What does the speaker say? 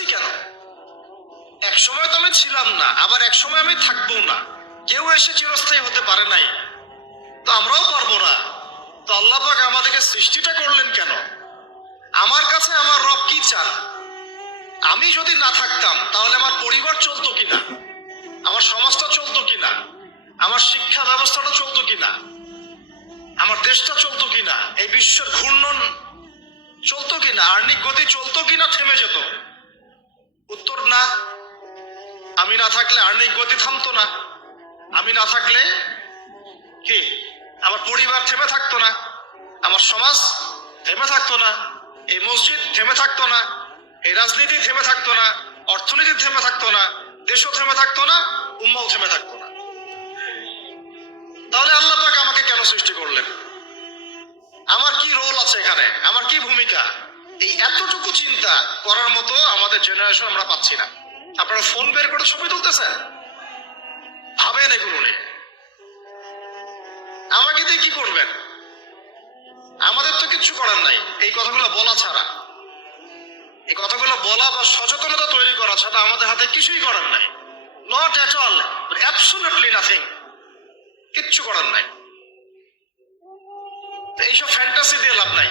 আছি কেন? এক সময় তো আমি ছিলাম না, আবার এক সময় আমি থাকবো না। কেউ এসে চিরস্থায়ী হতে পারে নাই, তো আমরাও পারবো না। তো আল্লাহ পাক আমাদেরকে সৃষ্টিটা করলেন কেন? আমার কাছে আমার রব কি চান? আমি যদি না থাকতাম তাহলে আমার পরিবার চলতো কিনা, আমার সমাজটা চলতো কিনা, আমার শিক্ষা ব্যবস্থাটা চলতো কিনা, আমার দেশটা চলতো কিনা, এই বিশ্বের ঘূর্ণন চলতো কিনা, আর্নিক গতি চলতো কিনা, থেমে যেত? উত্তর না। আমি না থাকলে আর্নিক গতি থামতো না। আমি না থাকলে কি আমার পরিবার থেমে থাকতো না, আমার সমাজ থেমে থাকতো না, এই মসজিদ থেমে থাকতো না, এই রাজনীতি থেমে থাকতো না, অর্থনীতি থেমে থাকতো না, দেশও থেমে থাকতো না, উম্মাও থেমে থাকতো না। তাহলে আল্লাহ পাক আমাকে কেন সৃষ্টি করলেন? আমার কি রোল আছে এখানে, আমার কি ভূমিকা? এই এতটুকু চিন্তা করার মতো আমাদের জেনারেশন আমরা পাচ্ছি না। আপনারা ফোন বের করে ছবি তুলতেছেন, ভাবেন এগুলো নিয়ে। আমাকে দিয়ে কি করবেন? আমাদের তো কিচ্ছু করার নাই এই কথাগুলো বলা ছাড়া। এই কথাগুলো বলা বা সচেতনতা তৈরি করা ছাড়া আমাদের হাতে কিছুই করার নাই। Not at all, absolutely nothing. কিচ্ছু করার নাই। এইসব ফ্যান্টাসি দিয়ে লাভ নাই।